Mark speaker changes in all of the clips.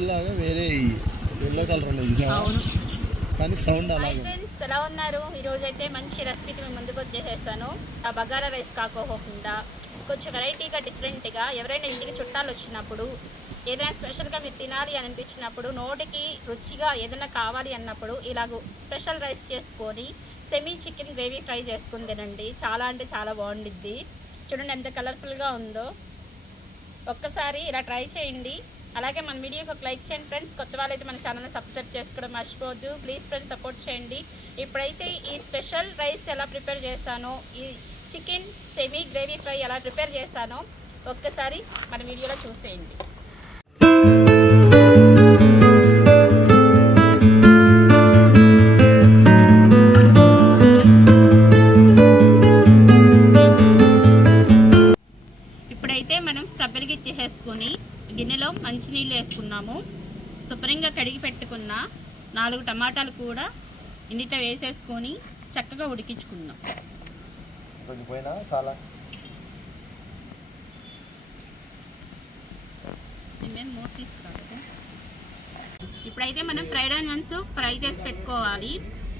Speaker 1: Purple లాగా వేరే yellow colour కానీ సౌండ్ అలాగే.
Speaker 2: ఫ్రెండ్స్ ఎలా ఉన్నారు? ఈరోజు అయితే మంచి రెసిపీతో మేము ముందుకు వచ్చేసేసాను. ఆ బగారా రైస్ కాకోకుండా కొంచెం వెరైటీగా డిఫరెంట్గా ఎవరైనా ఇంటికి చుట్టాలు వచ్చినప్పుడు ఏదైనా స్పెషల్గా మీరు తినాలి అని అనిపించినప్పుడు నోటికి రుచిగా ఏదైనా కావాలి అన్నప్పుడు ఇలాగ స్పెషల్ రైస్ చేసుకొని సెమీ చికెన్ గ్రేవీ ఫ్రై చేసుకుని తినండి. చాలా అంటే చాలా బాగుండిద్ది. చూడండి ఎంత కలర్ఫుల్గా ఉందో. ఒక్కసారి ఇలా ట్రై చేయండి. అలాగే మన వీడియోకి ఒక లైక్ చేయండి ఫ్రెండ్స్. కొత్త వాళ్ళైతే మన ఛానల్ని సబ్స్క్రైబ్ చేసుకోవడం మర్చిపోవద్దు. ప్లీజ్ ఫ్రెండ్స్ సపోర్ట్ చేయండి. ఇప్పుడైతే ఈ స్పెషల్ రైస్ ఎలా ప్రిపేర్ చేస్తానో ఈ చికెన్ సెమీ గ్రేవీ ఫ్రై ఎలా ప్రిపేర్ చేస్తానో ఒక్కసారి మన వీడియోలో చూసేయండి. మంచినీళ్ళు వేసుకున్నాము. శుభ్రంగా కడిగి పెట్టుకున్న నాలుగు టమాటాలు కూడా ఇండిట వేసేసుకొని చక్కగా ఉడికించుకుందాం
Speaker 1: చాలా.
Speaker 2: మూత ఇప్పుడైతే మనం ఫ్రైడ్ ఆనియన్స్ ఫ్రై చేసి పెట్టుకోవాలి.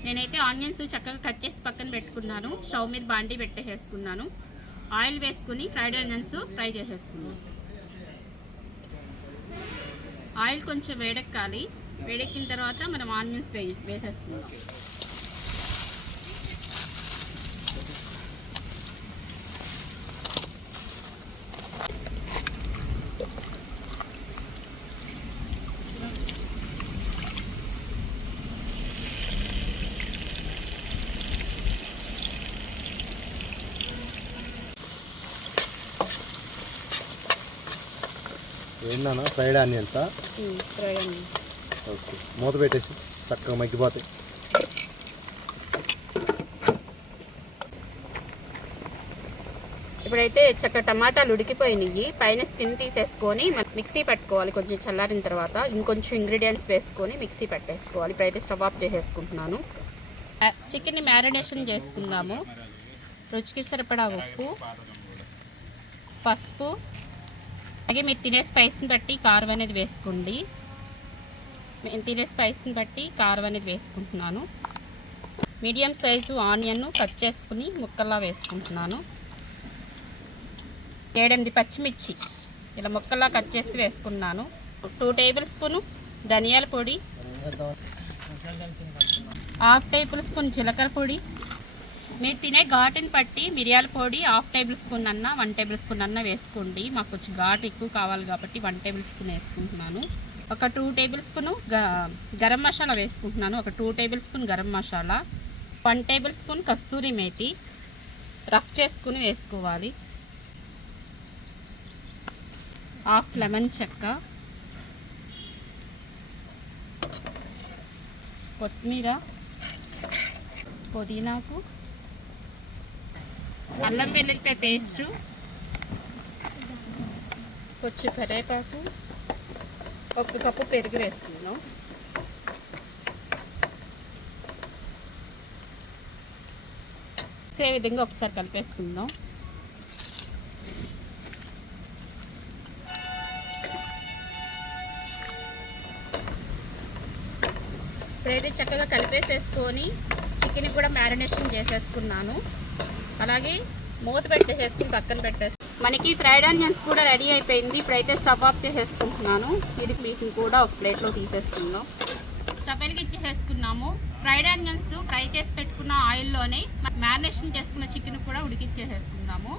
Speaker 2: నేనైతే ఆనియన్స్ చక్కగా కట్ చేసి పక్కన పెట్టుకున్నాను. స్టవ్ మీద బాండి పెట్టేసేసుకున్నాను ఆయిల్ వేసుకుని ఫ్రైడ్ ఆనియన్స్ ఫ్రై చేసేసుకున్నాను. ఆయిల్ కొంచెం వేడెక్కాలి. వేడెక్కిన తర్వాత మనం ఆనియన్స్ వే వేసేసుకుందాం.
Speaker 1: ఏందన్నా ఫ్రైడ్ ఆనియన్సా
Speaker 2: ఫ్రైడ్ ఆనియన్స్
Speaker 1: ఓకే. మూత పెట్టేసి చక్కగా మగ్గిపోతాయి.
Speaker 2: ఇప్పుడైతే చక్క టమాటాలు ఉడికిపోయినాయి. పైన స్కిన్ తీసేసుకొని మిక్సీ పెట్టుకోవాలి కొంచెం చల్లారిన తర్వాత. ఇంకొంచెం ఇంగ్రీడియంట్స్ వేసుకొని మిక్సీ పెట్టేసుకోవాలి. ఇప్పుడైతే స్టవ్ ఆఫ్ చేసేసుకుంటున్నాను. చికెన్ని మ్యారినేషన్ చేసుకుందాము. రుచికి సరిపడా ఉప్పు పసుపు అలాగే మీరు తినే స్పైస్ని బట్టి కారం అనేది వేసుకోండి. నేను తినే స్పైస్ని బట్టి కారం అనేది వేసుకుంటున్నాను. మీడియం సైజు ఆనియన్ కట్ చేసుకుని ముక్కల్లా వేసుకుంటున్నాను. ఏడెనిమిది పచ్చిమిర్చి ఇలా ముక్కల్లా కట్ చేసి వేసుకున్నాను. టూ టేబుల్ స్పూను ధనియాల పొడి. హాఫ్ టేబుల్ స్పూన్ జీలకర్ర పొడి. మీరు తినే ఘాటుని బట్టి మిరియాల పొడి హాఫ్ టేబుల్ స్పూన్ అన్న వన్ టేబుల్ స్పూన్ అన్న వేసుకోండి. మాకు కొంచెం ఘాటు ఎక్కువ కావాలి కాబట్టి వన్ టేబుల్ స్పూన్ వేసుకుంటున్నాను. ఒక two table spoon garam masala వేసుకుంటున్నాను. ఒక two tablespoon garam masala one tablespoon kasturi methi rough చేసుకుని వేసుకోవాలి. హాఫ్ లెమన్ చెక్క కొత్తిమీర పుదీనాకు అల్లం వెల్లుల్లిపాయ పేస్టు కొంచెం కరేపాకు ఒక కప్పు పెరుగు వేసుకున్నాం సే విధంగా ఒకసారి కలిపేసుకుందాం. ఇప్పుడైతే చక్కగా కలిపేసేసుకొని చికెన్ కూడా మ్యారినేషన్ చేసేసుకున్నాను. అలాగే మూత పెట్టేసేసుకుని పక్కన పెట్టేసి మనకి ఫ్రైడ్ ఆనియన్స్ కూడా రెడీ అయిపోయింది. ఇప్పుడైతే స్టవ్ ఆఫ్ చేసేసుకుంటున్నాను. ఇది మీకు కూడా ఒక ప్లేట్లో తీసేసుకుందాం. స్టవ్ వెలిగించేసేసుకున్నాము ఫ్రైడ్ ఆనియన్స్ ఫ్రై చేసి పెట్టుకున్న ఆయిల్లోనే మ్యారినేషన్ చేసుకున్న చికెన్ కూడా ఉడికించేసేసుకుందాము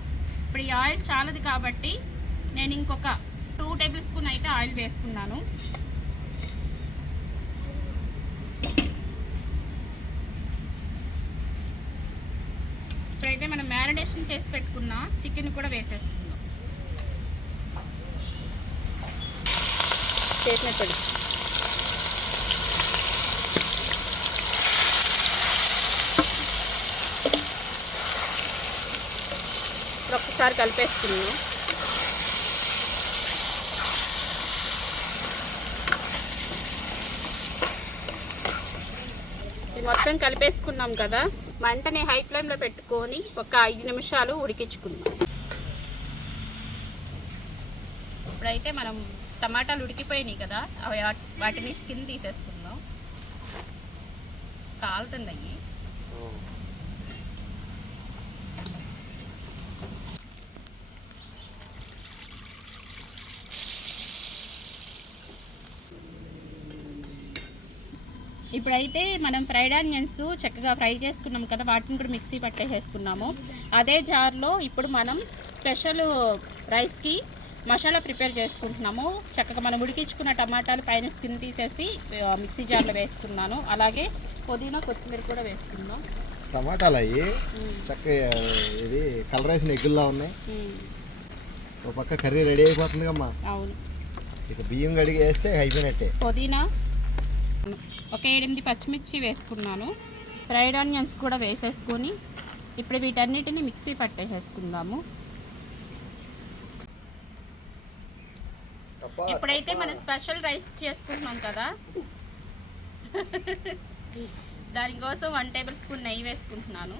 Speaker 2: ఇప్పుడు ఈ ఆయిల్ చాలదు కాబట్టి నేను ఇంకొక టూ టేబుల్ స్పూన్ అయితే ఆయిల్ వేసుకున్నాను ఇప్పుడైతే మనం మ్యారినేషన్ చేసి పెట్టుకున్న చికెన్ కూడా వేసేసుకుందాం. ఒక్కసారి కలిపేసుకున్నాం మొత్తం కలిపేసుకున్నాం కదా. మంటని హై ఫ్లేమ్లో పెట్టుకొని ఒక ఐదు నిమిషాలు ఉడికించుకుందాం. ఇప్పుడైతే మనం టమాటాలు ఉడికిపోయినాయి కదా అవి వాటిని స్కిన్ తీసేసుకుందాం. కాలుతున్నాయి. ఇప్పుడైతే మనం ఫ్రైడ్ ఆనియన్స్ చక్కగా ఫ్రై చేసుకున్నాం కదా వాటిని కూడా మిక్సీ పట్టేసేసుకున్నాము. అదే జార్లో ఇప్పుడు మనం స్పెషల్ రైస్కి మసాలా ప్రిపేర్ చేసుకుంటున్నాము. చక్కగా మనం ఉడికించుకున్న టమాటాలు పైన స్కిన్ తీసేసి మిక్సీ జార్లో వేసుకున్నాను. అలాగే పుదీనా కొత్తిమీర కూడా వేసుకుందాం
Speaker 1: టమాటాలు అయ్యి చక్కగా ఇది కలర్ వేసిన ఎగ్గుల్లా ఉన్నాయి. ఒక పక్క కర్రీ రెడీ అయిపోతుంది అమ్మా
Speaker 2: అవును.
Speaker 1: ఇక బియ్యం కడిగి వేస్తే అయిపోయినట్టే.
Speaker 2: పుదీనా ఒక ఎనిమిది పచ్చిమిర్చి వేసుకున్నాను. ఫ్రైడ్ ఆనియన్స్ కూడా వేసేసుకొని ఇప్పుడు వీటన్నిటిని మిక్సీ పట్టేసేసుకుందాము. ఇప్పుడైతే మనం స్పెషల్ రైస్ చేసుకుంటున్నాం కదా. దానికోసం వన్ టేబుల్ స్పూన్ నెయ్యి వేసుకుంటున్నాను.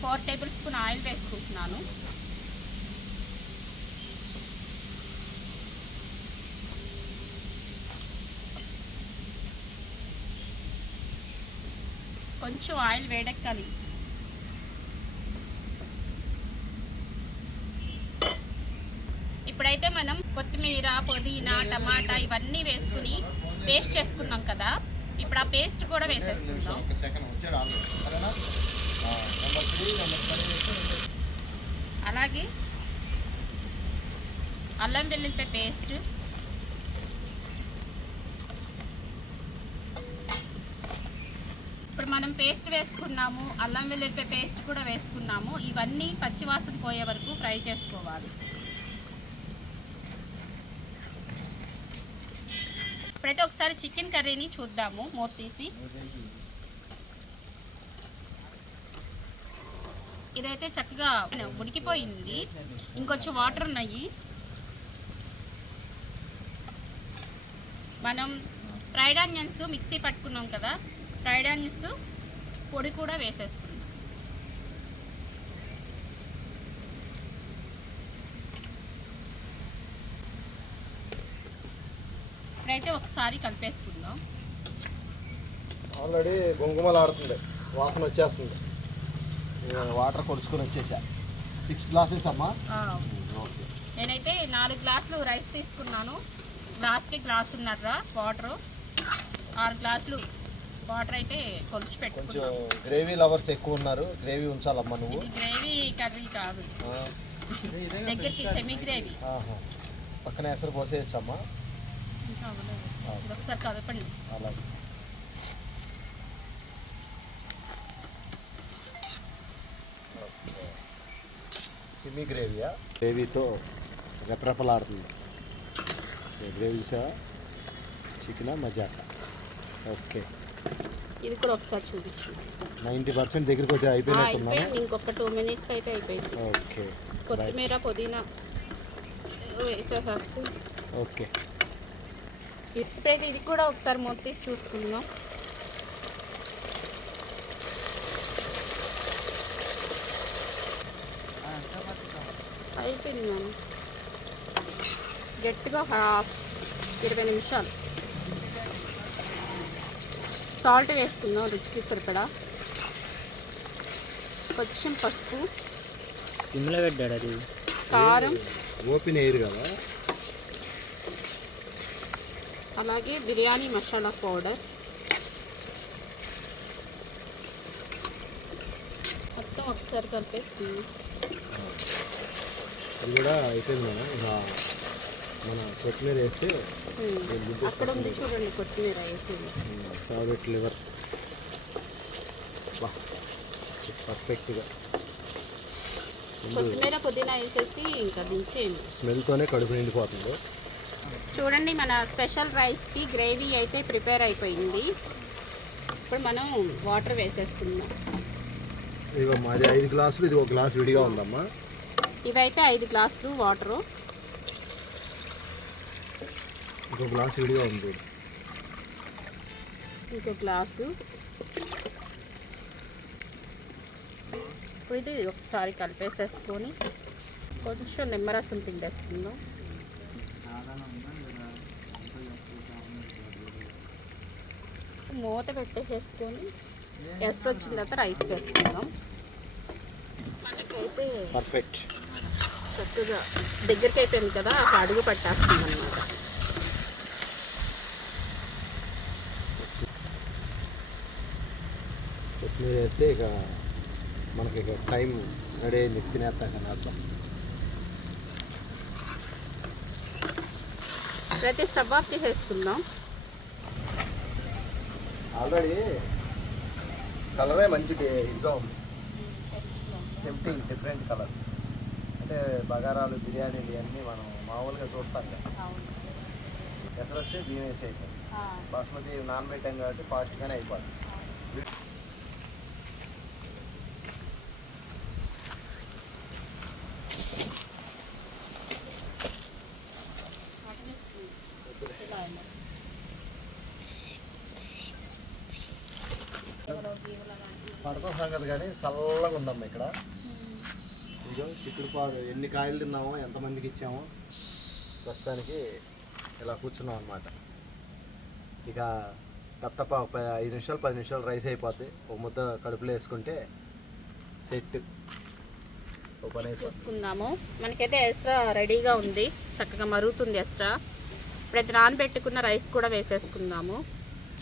Speaker 2: ఫోర్ టేబుల్ స్పూన్ ఆయిల్ వేసుకుంటున్నాను. కొంచెం ఆయిల్ వేడెక్కాలి. ఇప్పుడైతే మనం కొత్తిమీర పుదీనా టమాటా ఇవన్నీ వేసుకుని పేస్ట్ చేసుకున్నాం కదా. ఇప్పుడు ఆ పేస్ట్ కూడా వేసేసుకుందాం.
Speaker 1: ఫైవ్
Speaker 2: అలాగే అల్లం వెల్లుల్లిపాయ పేస్ట్ మనం పేస్ట్ వేసుకున్నాము అల్లం వెల్లుల్లిపాయ పేస్ట్ కూడా వేసుకున్నాము ఇవన్నీ పచ్చివాసన పోయే వరకు ఫ్రై చేసుకోవాలి. ఇప్పుడైతే ఒకసారి చికెన్ కర్రీని చూద్దాము మూత తీసి. ఇదైతే చక్కగా ఉడికిపోయింది. ఇంకొంచెం వాటర్ ఉన్నాయి. మనం ఫ్రైడ్ ఆనియన్స్ మిక్సీ పట్టుకున్నాం కదా ఫ్రైడ్ ఆనియన్స్ పొడి కూడా వేసేసుకున్నాం ఇప్పుడైతే ఒకసారి కలిపేసుకుందాం.
Speaker 1: ఆల్రెడీ గుంగుమలాడుతుంది. వాసన వచ్చేస్తుంది. వాటర్ కొడుచుకొని వచ్చేసా. సిక్స్ గ్లాసెస్ అమ్మా.
Speaker 2: నేనైతే నాలుగు గ్లాసులు రైస్ తీసుకున్నాను. గ్లాస్కి గ్లాసున్నర వాటర్. ఆరు గ్లాసులు వాటర్ అయితే కొలిచి
Speaker 1: కొంచెం గ్రేవీ లవర్స్ ఎక్కువ ఉన్నారు. గ్రేవీ ఉంచాలమ్మా నువ్వు?
Speaker 2: ఇది గ్రేవీ కర్రీ కాదు.
Speaker 1: ఆ,
Speaker 2: దగ్గరికి సెమీ గ్రేవీ
Speaker 1: ఆహా. పక్కన ఎసరు పోసేయచ్చమ్మా.
Speaker 2: ఇంకా అవ్వలేదు. ఇది ఒకసారి కలపండి
Speaker 1: అలాగే. సిమీ గ్రేవీయా గ్రేవీతో రెపరెపలాడుతుంది. గ్రేవీ చూసావా? చికెన్ మజాక? ఓకే.
Speaker 2: ఇది కూడా ఒకసారి చూపించండి
Speaker 1: నైంటీ పర్సెంట్ దగ్గరికి వచ్చి
Speaker 2: అయిపోయింది. ఇంకొక టూ మినిట్స్ అయితే అయిపోయింది.
Speaker 1: ఓకే
Speaker 2: కొత్తిమీర పుదీనా వేసేసేస్తే
Speaker 1: ఓకే.
Speaker 2: ఇప్పుడైతే ఇది కూడా ఒకసారి మూత తీసి చూసుకుందాం. అయిపోయింది మ్యామ్ గట్టిగా హాఫ్ ఇరవై నిమిషాలు. సాల్ట్ వేసుకుందాం రుచికి సరిపడా. కొంచెం పసుపు.
Speaker 3: సిమ్లో పెట్టాడు అది.
Speaker 2: కారం.
Speaker 1: ఓపెన్ ఎయిర్ కదా.
Speaker 2: అలాగే బిర్యానీ మసాలా పౌడర్. మొత్తం ఒకసారి కలిపేసుకుందాం.
Speaker 1: అది కూడా అయిపోయింది మేడం మన కొత్తిమీర వేస్తే.
Speaker 2: అక్కడ ఉంది చూడండి కొత్తిమీర వేసింది.
Speaker 1: Favourite liver. పర్ఫెక్ట్గా.
Speaker 2: కొత్తిమీర పుదీనా వేసేసి ఇంకా దించేయండి.
Speaker 1: స్మెల్తోనే కడుపు నిండిపోతుంది.
Speaker 2: చూడండి మన స్పెషల్ రైస్కి గ్రేవీ అయితే ప్రిపేర్ అయిపోయింది. ఇప్పుడు మనం వాటర్ వేసేసుకుందాం.
Speaker 1: ఇదిగో మాది ఐదు గ్లాసులు ఇది ఒక గ్లాస్ విడిగా ఉందమ్మా.
Speaker 2: ఇవైతే ఐదు గ్లాసులు వాటరు.
Speaker 1: ఇంకో గ్లాస్ విడిగా ఉంది
Speaker 2: ఇంకో గ్లాసు. ఇప్పుడు ఇది ఒకసారి కలిపేసేసుకొని కొంచెం నిమ్మరసం పిండేసుకుందాం. మూత పెట్టేసేసుకొని ఎస్ వచ్చిన తర్వాత రైస్ వేసుకుందాం. మనకైతే
Speaker 1: పర్ఫెక్ట్
Speaker 2: చక్కగా దగ్గరికి అయిపోయింది కదా అక్కడ అడుగు పట్టేస్తుంది అనమాట
Speaker 1: కొత్తిమీర వేస్తే ఇక మనకి ఇక టైం రెడీ అయింది తినేస్తాం కదా అర్థం
Speaker 2: ప్రతి స్టవ్ ఆఫ్ చేసేసుకుందాం.
Speaker 1: ఆల్రెడీ కలరే మంచిది ఇదిగా. ఉంది టెంప్టింగ్ డిఫరెంట్ కలర్ అంటే బగారాలు బిర్యానీలు ఇవన్నీ మనం మామూలుగా చూస్తాం కదా. ఎసరు వస్తే బియ్యం వేసి అయిపోయింది బాస్మతి నాన్ పెట్టాం కాబట్టి ఫాస్ట్గానే అయిపోతుంది పడతాం సంగతి కానీ చల్లగా ఉందమ్మా ఇక్కడ. ఇదిగో చిక్కుడుపాడు ఎన్ని కాయలు తిన్నామో ఎంతమందికి ఇచ్చామో ప్రస్తుతానికి ఇలా కూర్చున్నాం అనమాట ఇక తప్ప ఒక ఐదు నిమిషాలు పది నిమిషాలు రైస్ అయిపోద్ది. ఒక ముద్ద కడుపులో వేసుకుంటే సెట్.
Speaker 2: చూసుకుందాము మనకైతే ఎస్రా రెడీగా ఉంది. చక్కగా మరుగుతుంది ఎస్రా. ఇప్పుడైతే నానబెట్టుకున్న రైస్ కూడా వేసేసుకుందాము.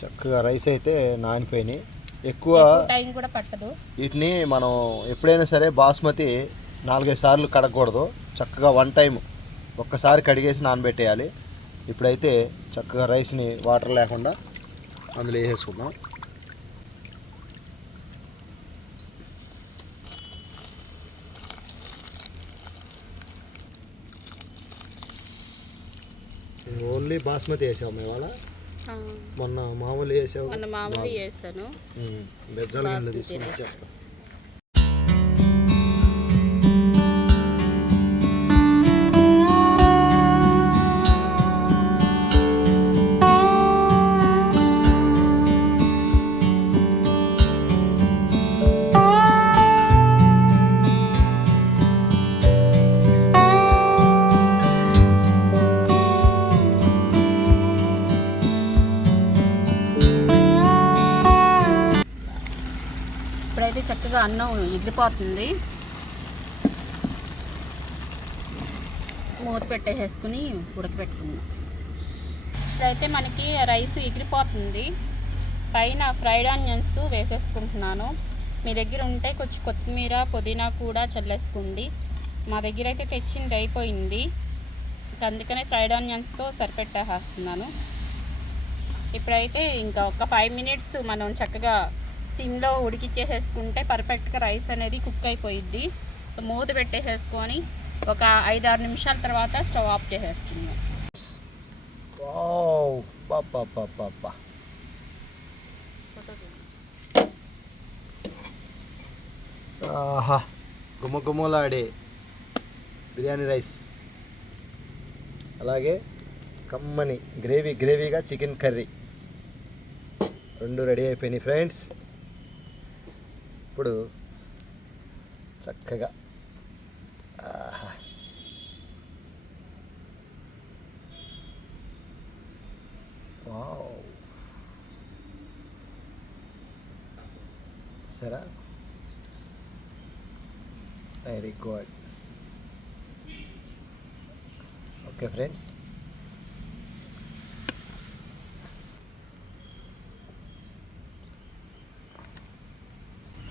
Speaker 1: చక్కగా రైస్ అయితే నానిపోయినాయి. ఎక్కువ
Speaker 2: టైం కూడా పట్టదు.
Speaker 1: వీటిని మనం ఎప్పుడైనా సరే బాస్మతి నాలుగైదు సార్లు కడగకూడదు. చక్కగా వన్ టైం ఒక్కసారి కడిగేసి నానబెట్టేయాలి. ఇప్పుడైతే చక్కగా రైస్ని వాటర్ లేకుండా అందులో వేసేసుకుందాం. ఓన్లీ బాస్మతి వేసాము ఇవాళ. మొన్న మామూలు వేసావు
Speaker 2: మొన్న మామూలు చేస్తాను
Speaker 1: బెజ్జల తీసుకుని
Speaker 2: రైస్. అన్నం ఎగిరిపోతుంది. మూత పెట్టేసేసుకుని ఉడకపెట్టుకుందాం ఇప్పుడైతే మనకి రైస్ ఎగిరిపోతుంది. పైన ఫ్రైడ్ ఆనియన్స్ వేసేసుకుంటున్నాను. మీ దగ్గర ఉంటే కొంచెం కొత్తిమీర పుదీనా కూడా చల్లేసుకోండి. మా దగ్గర అయితే తెచ్చింది అయిపోయింది. అందుకనే ఫ్రైడ్ ఆనియన్స్తో సరిపెట్టేస్తున్నాను ఇప్పుడైతే ఇంకా ఒక ఫైవ్ మినిట్స్ మనం చక్కగా సిమ్లో ఉడికిచ్చేసేసుకుంటే పర్ఫెక్ట్గా రైస్ అనేది కుక్ అయిపోయిద్ది. మూత పెట్టేసేసుకొని ఒక ఐదు ఆరు నిమిషాల తర్వాత స్టవ్ ఆఫ్ చేసేసుకుందాం.
Speaker 1: వావ్! బాబా బాబా ఆహా! గుమ్మగుమ్మలాడే బిర్యానీ రైస్. అలాగే కమ్మని గ్రేవీ గ్రేవీగా చికెన్ కర్రీ. రెండు రెడీ అయిపోయినాయి ఫ్రెండ్స్. ఇప్పుడు చక్కగా వావ్. సరే? Very good. Okay friends.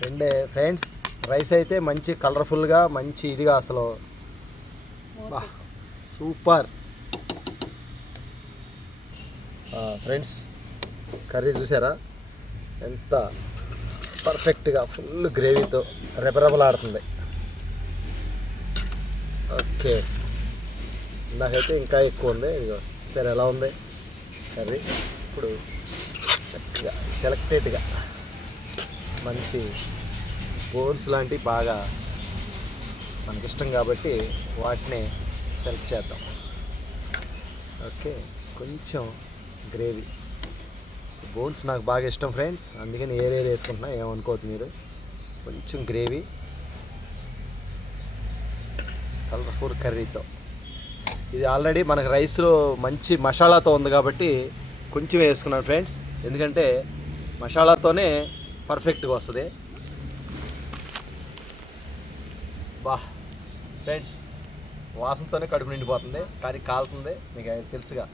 Speaker 1: Friend friends rice అయితే మంచి కలర్ఫుల్గా మంచి ఇదిగా అసలు. సూపర్. ఫ్రెండ్స్ కర్రీ చూసారా? ఎంత పర్ఫెక్ట్గా ఫుల్ గ్రేవీతో రెపరెపలాడుతుంది. ఓకే. నాకైతే ఇంకా ఎక్కువ ఉంది. ఇదిగో చూసారా ఎలా ఉంది? కర్రీ. ఇప్పుడు చక్కగా సెలెక్టెడ్గా మంచి బోన్స్ లాంటివి బాగా మనకి ఇష్టం కాబట్టి వాటిని సెలెక్ట్ చేద్దాం. ఓకే కొంచెం గ్రేవీ. బోన్స్ నాకు బాగా ఇష్టం ఫ్రెండ్స్ అందుకని ఏరే వేసుకుంటున్నా ఏమనుకోవద్దు మీరు. కొంచెం గ్రేవీ. కలర్ఫుల్ కర్రీతో. ఇది ఆల్రెడీ మనకు రైస్లో మంచి మసాలాతో ఉంది కాబట్టి కొంచెం వేసుకున్నాను ఫ్రెండ్స్. ఎందుకంటే మసాలాతోనే పర్ఫెక్ట్గా వస్తుంది. బా ఫ్రెండ్స్ వాసనతోనే కడుపు నిండిపోతుంది కానీ కాలుతుంది మీకు అది తెలుసుగా.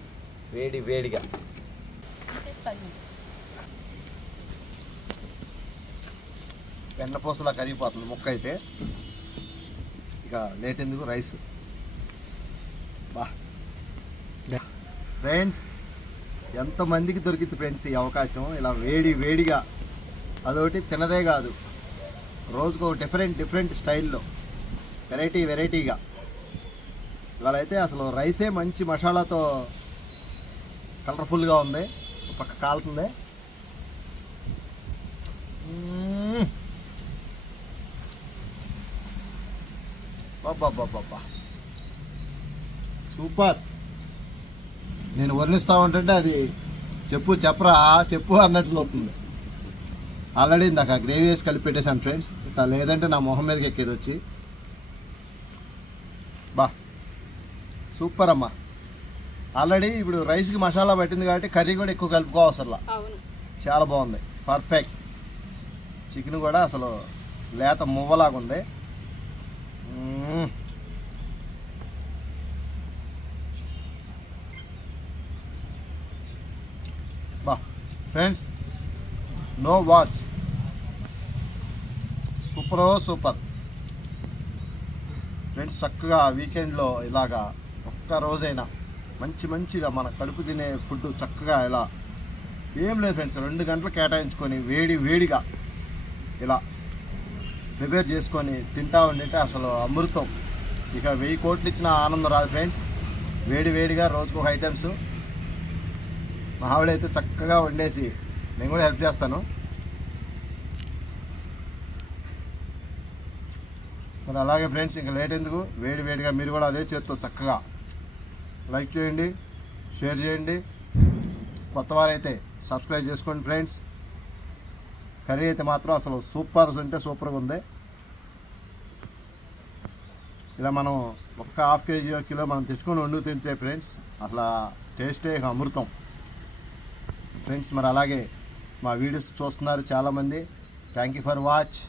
Speaker 1: వేడి వేడిగా. వెన్నపూసలా కరిగిపోతుంది ముక్క అయితే. ఇక లేట్ ఎందుకు? రైస్. బా. ఫ్రెండ్స్ ఎంతమందికి దొరికింది ఫ్రెండ్స్ ఈ అవకాశం? ఇలా వేడి వేడిగా. అదొకటి తినదే కాదు. రోజుకు ఒక డిఫరెంట్ డిఫరెంట్ స్టైల్లో వెరైటీ వెరైటీగా. ఇవాళ అయితే అసలు రైసే మంచి మసాలాతో కలర్ఫుల్గా ఉంది. పక్క కాలుతుంది. బాబ్బా సూపర్. నేను వర్ణిస్తా ఉంటుంటే అది చెప్పు చెప్పరా చెప్పు అన్నట్లు అవుతుంది ఆల్రెడీ ఇందాక గ్రేవీ వేసి కలిపి పెట్టేశాను ఫ్రెండ్స్. ఇట్లా లేదంటే నా మొహం మీదకి ఎక్కేది వచ్చి బా సూపర్ అమ్మా. ఆల్రెడీ ఇప్పుడు రైస్కి మసాలా పట్టింది కాబట్టి కర్రీ కూడా ఎక్కువ కలుపుకోవసరలా చాలా బాగుంది. పర్ఫెక్ట్. చికెన్ కూడా అసలు లేత మువ్వలాగా ఉంది. బా friends no what's super super. Friends చక్కగా వీకెండ్లో ఇలాగా ఒక్క రోజైనా మంచి మంచిగా మన కడుపు తినే ఫుడ్ చక్కగా ఇలా ఏం లేదు ఫ్రెండ్స్ రెండు గంటలు కేటాయించుకొని వేడి వేడిగా ఇలా ప్రిపేర్ చేసుకొని తింటా ఉండింటే అసలు అమృతం. ఇక వెయ్యి కోట్లు ఇచ్చిన ఆనందం రాదు ఫ్రెండ్స్. వేడి వేడిగా రోజుకు ఒక ఐటమ్స్. మా ఆవిడైతే చక్కగా వండేసి నేను కూడా హెల్ప్ చేస్తాను. మరి అలాగే ఫ్రెండ్స్ ఇంకా లేట్ ఎందుకు? వేడి వేడిగా మీరు కూడా అదే చేత్తో చక్కగా లైక్ చేయండి షేర్ చేయండి. కొత్త వారైతే సబ్స్క్రైబ్ చేసుకోండి ఫ్రెండ్స్. కర్రీ అయితే మాత్రం అసలు సూపర్ అంటే సూపర్గా ఉంది. ఇలా మనం ఒక్క హాఫ్ కేజీ కిలో మనం తెచ్చుకొని వండు తింటే ఫ్రెండ్స్ అసలు టేస్టే ఇక అమృతం. ఫ్రెండ్స్ మరి అలాగే మా వీడియోస్ చూస్తున్నారు చాలామంది. Thank you for watch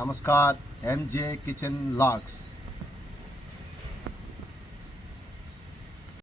Speaker 1: namaskar. M J kitchen logs